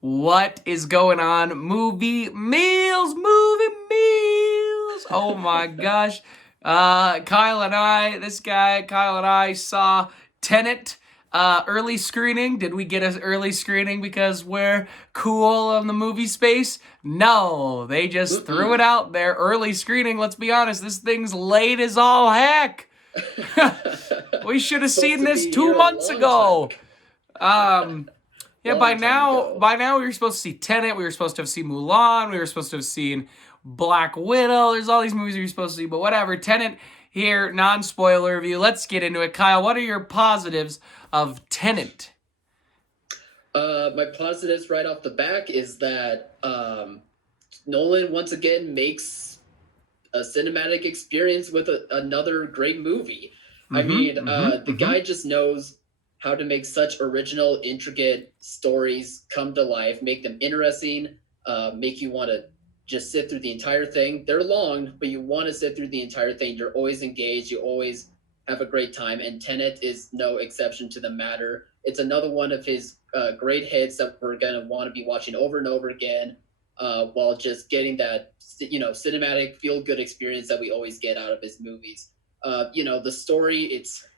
What is going on? Movie meals, movie meals. Oh my gosh. Kyle and I saw Tenet early screening. Did we get an early screening because we're cool on the movie space? No, they just threw it out there. Early screening, let's be honest, this thing's late as all heck. We should have seen this 2 months ago. Yeah, by now we were supposed to see Tenet, we were supposed to have seen Mulan, we were supposed to have seen Black Widow. There's all these movies we were supposed to see, but whatever. Tenet here, non-spoiler review. Let's get into it. Kyle, what are your positives of Tenet? My positives right off the back is that Nolan once again makes a cinematic experience with another great movie. The guy just knows how to make such original, intricate stories come to life, make them interesting, make you want to just sit through the entire thing. They're long, but you want to sit through the entire thing. You're always engaged. You always have a great time. And Tenet is no exception to the matter. It's another one of his great hits that we're going to want to be watching over and over again, while just getting that, cinematic feel-good experience that we always get out of his movies. The story,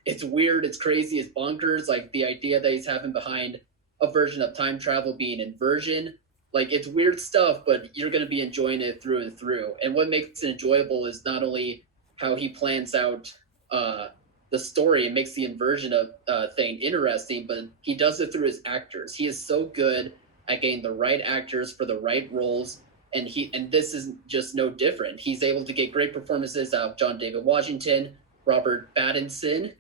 it's weird, it's crazy, it's bonkers. Like the idea that he's having behind a version of time travel being inversion, like it's weird stuff, but you're going to be enjoying it through and through. And what makes it enjoyable is not only how he plans out the story and makes the inversion of thing interesting, but he does it through his actors. He is so good at getting the right actors for the right roles. And this is just no different. He's able to get great performances out of John David Washington, Robert Pattinson,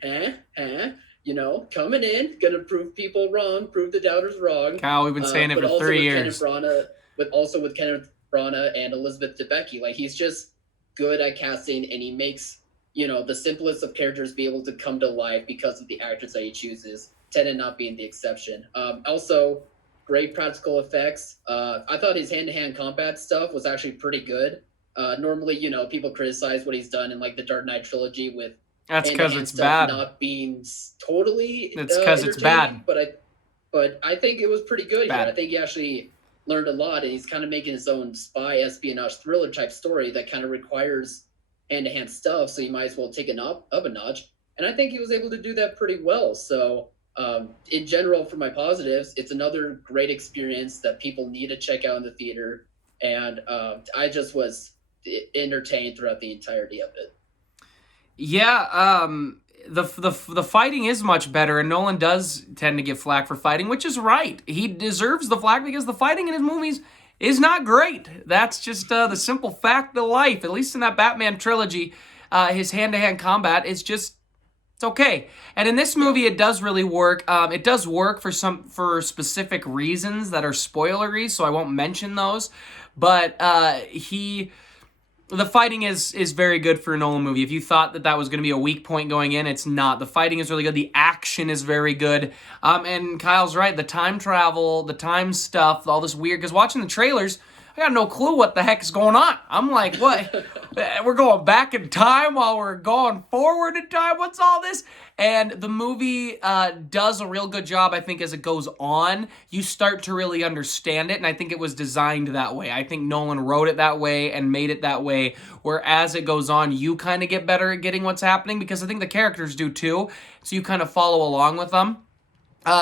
coming in, gonna prove people wrong, prove the doubters wrong. Kyle, we've been saying it for 3 years. With Kenneth Branagh and Elizabeth Debicki, like he's just good at casting, and he makes the simplest of characters be able to come to life because of the actors that he chooses. Tenet not being the exception. Also, great practical effects. I thought his hand-to-hand combat stuff was actually pretty good. Normally, people criticize what he's done in like the Dark Knight trilogy with that's because it's bad. Not being totally. It's because it's bad. But I think it was pretty good here. Bad. I think he actually learned a lot, and he's kind of making his own spy espionage thriller type story that kind of requires hand-to-hand stuff. So you might as well take it up a notch. And I think he was able to do that pretty well. So. In general, for my positives, it's another great experience that people need to check out in the theater, and I just was entertained throughout the entirety of it. Yeah, the fighting is much better, and Nolan does tend to get flack for fighting, which is right. He deserves the flack because the fighting in his movies is not great. That's just the simple fact of life. At least in that Batman trilogy, his hand-to-hand combat is just. It's okay. And in this movie, it does really work. It does work for specific reasons that are spoilery, so I won't mention those. But the fighting is very good for a Nolan movie. If you thought that was going to be a weak point going in, it's not. The fighting is really good. The action is very good. And Kyle's right. The time travel, the time stuff, all this weird. Because watching the trailers, I got no clue what the heck is going on. I'm like, what? We're going back in time while we're going forward in time? What's all this? And the movie does a real good job, I think, as it goes on. You start to really understand it, and I think it was designed that way. I think Nolan wrote it that way and made it that way, where as it goes on, you kind of get better at getting what's happening, because I think the characters do too, so you kind of follow along with them.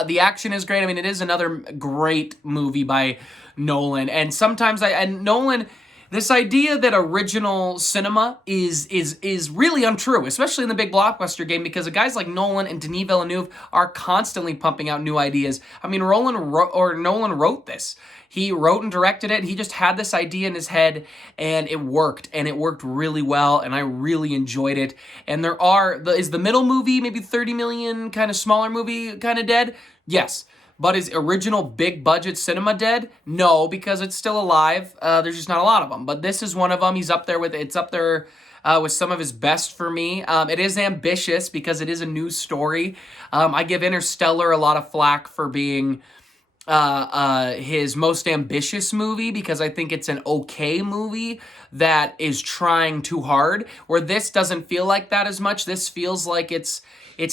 The action is great. I mean, it is another great movie by Nolan. And sometimes Nolan, this idea that original cinema is really untrue, especially in the big blockbuster game, because guys like Nolan and Denis Villeneuve are constantly pumping out new ideas. I mean, Nolan wrote this. He wrote and directed it. He just had this idea in his head, and it worked really well, and I really enjoyed it. And is the middle movie, maybe 30 million, kind of smaller movie, kind of dead? Yes. But is original big budget cinema dead? No, because it's still alive. There's just not a lot of them. But this is one of them. It's up there with some of his best for me. It is ambitious because it is a new story. I give Interstellar a lot of flack for being his most ambitious movie, because I think it's an okay movie that is trying too hard, where this doesn't feel like that as much. This feels like it's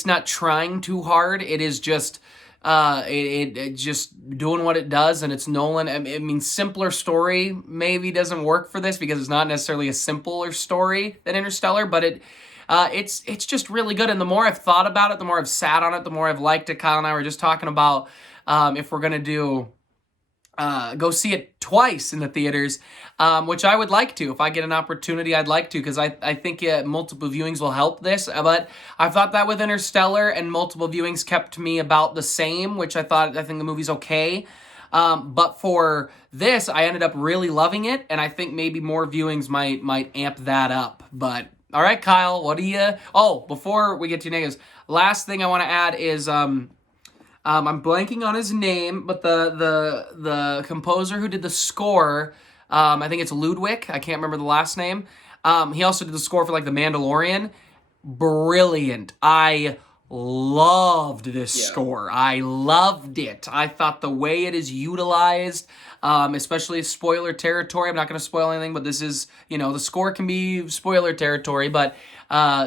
not trying too hard. It is just It just doing what it does, and it's Nolan. I mean, simpler story maybe doesn't work for this because it's not necessarily a simpler story than Interstellar, but it's just really good. And the more I've thought about it, the more I've sat on it, the more I've liked it. Kyle and I were just talking about if we're gonna go see it twice in the theaters, which I would like to. If I get an opportunity, I'd like to, because I think multiple viewings will help this. But I thought that with Interstellar and multiple viewings kept me about the same, which I think the movie's okay. But for this, I ended up really loving it, and I think maybe more viewings might amp that up. But all right, Kyle, what do you? Oh, before we get to negatives, last thing I want to add is I'm blanking on his name, but the composer who did the score, I think it's Ludwig. I can't remember the last name. He also did the score for like The Mandalorian. Brilliant. I loved this score. I loved it. I thought the way it is utilized, especially spoiler territory. I'm not going to spoil anything, but this is, the score can be spoiler territory, but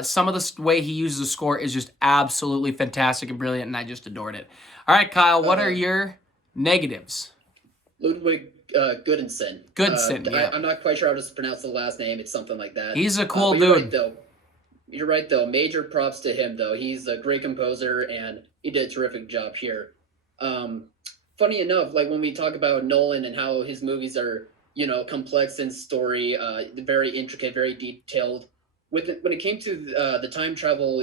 some of the way he uses the score is just absolutely fantastic and brilliant, and I just adored it. All right, Kyle, what are your negatives? Ludwig Göransson. Yeah. I'm not quite sure how to pronounce the last name. It's something like that. He's a cool dude. You're right, though. Major props to him, though. He's a great composer, and he did a terrific job here. Funny enough, like when we talk about Nolan and how his movies are, complex in story, very intricate, very detailed. When it came to the time travel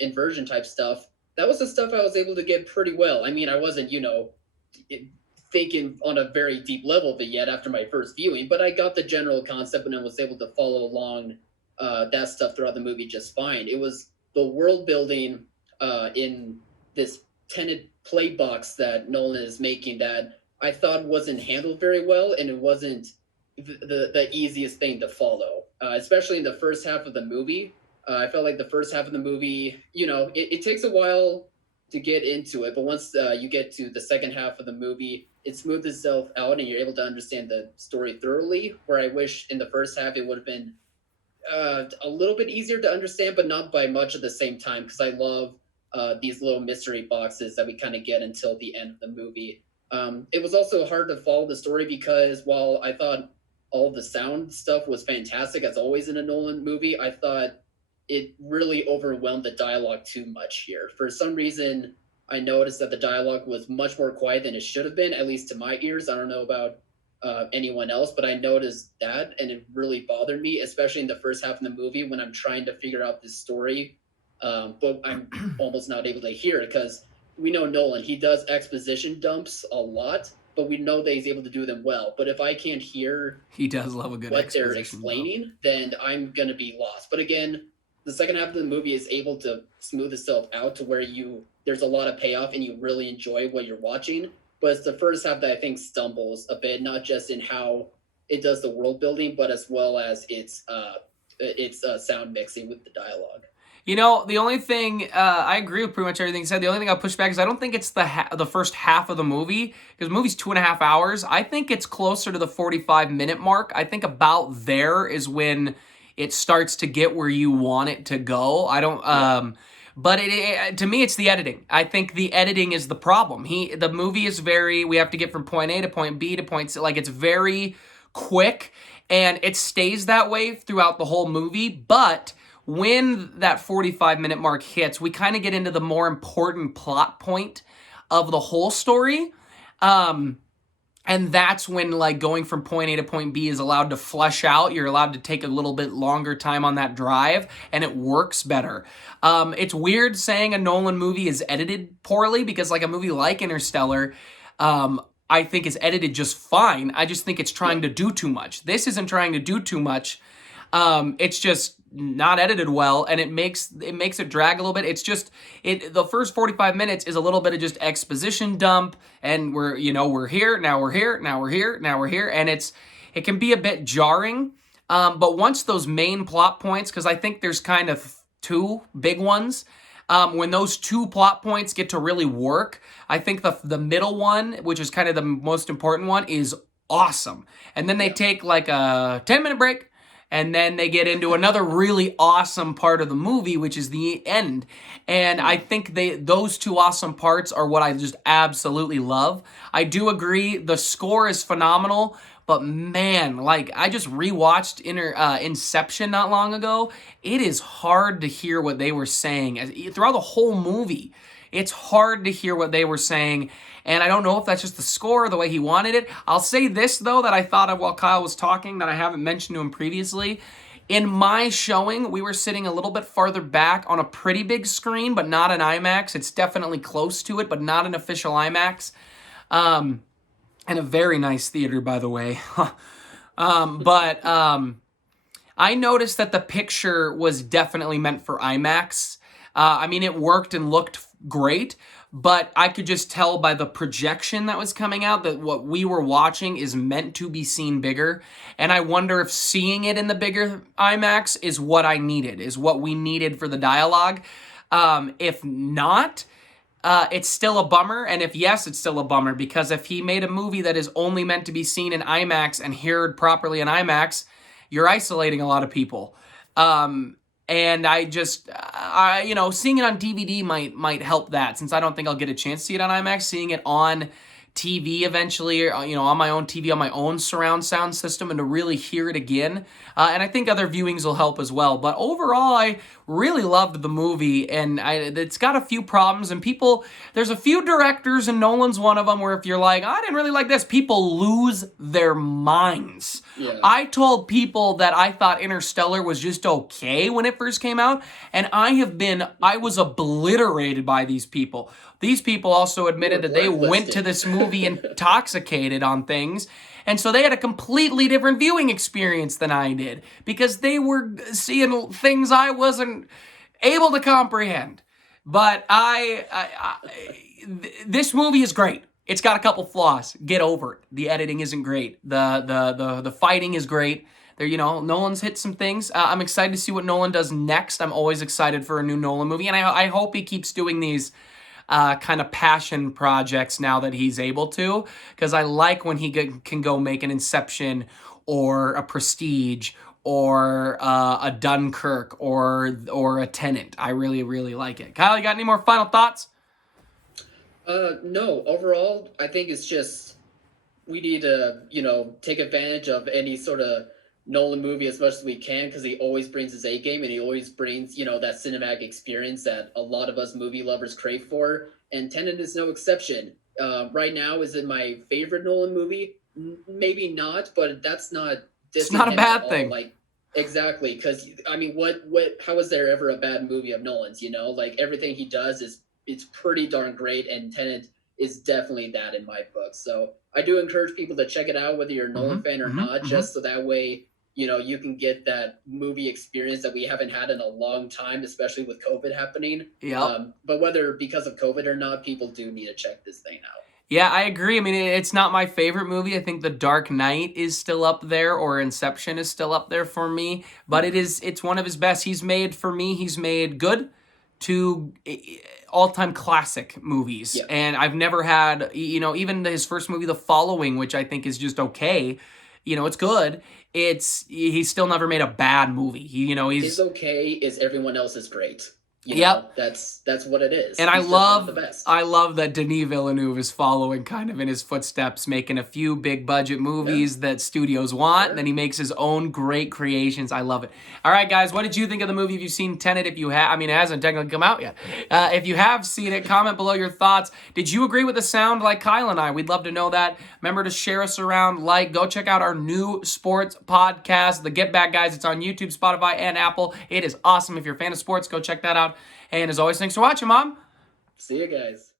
inversion type stuff, that was the stuff I was able to get pretty well. I mean, I wasn't, thinking on a very deep level of it yet after my first viewing, but I got the general concept and I was able to follow along that stuff throughout the movie just fine. It was the world building in this Tenet play box that Nolan is making that I thought wasn't handled very well, and it wasn't the easiest thing to follow, especially in the first half of the movie. I felt like the first half of the movie, it takes a while to get into it, but once you get to the second half of the movie, it smooths itself out and you're able to understand the story thoroughly, where I wish in the first half it would have been a little bit easier to understand, but not by much at the same time, because I love these little mystery boxes that we kind of get until the end of the movie. It was also hard to follow the story because while I thought all the sound stuff was fantastic, as always in a Nolan movie, I thought it really overwhelmed the dialogue too much here. For some reason, I noticed that the dialogue was much more quiet than it should have been, at least to my ears. I don't know about anyone else, but I noticed that, and it really bothered me, especially in the first half of the movie when I'm trying to figure out this story, but I'm almost not able to hear it, because we know Nolan, he does exposition dumps a lot, but we know that he's able to do them well. But if I can't hear he does love a good what they're explaining, then I'm going to be lost. But again, the second half of the movie is able to smooth itself out to where there's a lot of payoff and you really enjoy what you're watching. But it's the first half that I think stumbles a bit, not just in how it does the world building, but as well as its sound mixing with the dialogue. The only thing, I agree with pretty much everything you said. The only thing I'll push back is I don't think it's the first half of the movie, because the movie's 2.5 hours. I think it's closer to the 45-minute mark. I think about there is when it starts to get where you want it to go. I don't, but to me, it's the editing. I think the editing is the problem. The movie is we have to get from point A to point B to point C. Like, it's very quick, and it stays that way throughout the whole movie, but when that 45-minute mark hits, we kind of get into the more important plot point of the whole story. And that's when, like, going from point A to point B is allowed to flesh out. You're allowed to take a little bit longer time on that drive, and it works better. It's weird saying a Nolan movie is edited poorly, because, like, a movie like Interstellar, I think is edited just fine. I just think it's trying to do too much. This isn't trying to do too much. It's just not edited well, and it makes it drag a little bit. It's just the first 45 minutes is a little bit of just exposition dump, and we're here, now we're here, now we're here, now we're here, and it can be a bit jarring. But once those main plot points, because I think there's kind of two big ones, when those two plot points get to really work, I think the middle one, which is kind of the most important one, is awesome. And then they take like a 10-minute break, and then they get into another really awesome part of the movie, which is the end. And I think those two awesome parts are what I just absolutely love. I do agree the score is phenomenal, but man, like I just rewatched Inception not long ago. It is hard to hear what they were saying throughout the whole movie. It's hard to hear what they were saying, and I don't know if that's just the score or the way he wanted it. I'll say this, though, that I thought of while Kyle was talking that I haven't mentioned to him previously. In my showing, we were sitting a little bit farther back on a pretty big screen, but not an IMAX. It's definitely close to it, but not an official IMAX. And a very nice theater, by the way. I noticed that the picture was definitely meant for IMAX. I mean, it worked and looked great, but I could just tell by the projection that was coming out that what we were watching is meant to be seen bigger. And I wonder if seeing it in the bigger IMAX is what I needed, is what we needed for the dialogue. If not, it's still a bummer. And if yes, it's still a bummer, because if he made a movie that is only meant to be seen in IMAX and heard properly in IMAX, you're isolating a lot of people. And I just, seeing it on DVD might help that, since I don't think I'll get a chance to see it on IMAX. Seeing it on TV eventually, or, on my own TV, on my own surround sound system, and to really hear it again. And I think other viewings will help as well. But overall, I really loved the movie, and it's got a few problems. And there's a few directors, and Nolan's one of them, where if you're like, I didn't really like this, people lose their minds. Yeah. I told people that I thought Interstellar was just okay when it first came out, and I was obliterated by these people. These people also admitted that they went to this movie intoxicated on things, and so they had a completely different viewing experience than I did, because they were seeing things I wasn't able to comprehend. But this movie is great. It's got a couple flaws. Get over it. The editing isn't great. The fighting is great. Nolan's hit some things. I'm excited to see what Nolan does next. I'm always excited for a new Nolan movie, and I hope he keeps doing these kind of passion projects now that he's able to, because I like when he can go make an Inception or a Prestige or a Dunkirk or a Tenet. I really, really like it. Kyle, you got any more final thoughts? No. Overall, I think it's just we need to, take advantage of any sort of Nolan movie as much as we can, because he always brings his A game, and he always brings, that cinematic experience that a lot of us movie lovers crave for. And Tenet is no exception. Right now, is it my favorite Nolan movie? Maybe not, but that's not. It's not a bad thing. Like, exactly, because I mean, how is there ever a bad movie of Nolan's? Like everything he does it's pretty darn great, and Tenet is definitely that in my book. So I do encourage people to check it out, whether you're a Nolan fan or not, just so that way you can get that movie experience that we haven't had in a long time, especially with COVID happening. Yeah. But whether because of COVID or not, people do need to check this thing out. Yeah, I agree. I mean, it's not my favorite movie. I think The Dark Knight is still up there, or Inception is still up there for me. But it's one of his best. He's made good to all-time classic movies. Yeah. And I've never had, even his first movie, The Following, which I think is just okay. It's good. He's still never made a bad movie. He's okay is everyone else is great. Yep. That's what it is. And I love that Denis Villeneuve is following kind of in his footsteps, making a few big budget movies that studios want. Sure. Then he makes his own great creations. I love it. All right, guys, what did you think of the movie? Have you seen Tenet? If you have, it hasn't technically come out yet. If you have seen it, comment below your thoughts. Did you agree with the sound like Kyle and I? We'd love to know that. Remember to share us around, go check out our new sports podcast, The Get Back Guys. It's on YouTube, Spotify, and Apple. It is awesome. If you're a fan of sports, go check that out. And as always, thanks for watching, Mom. See you guys.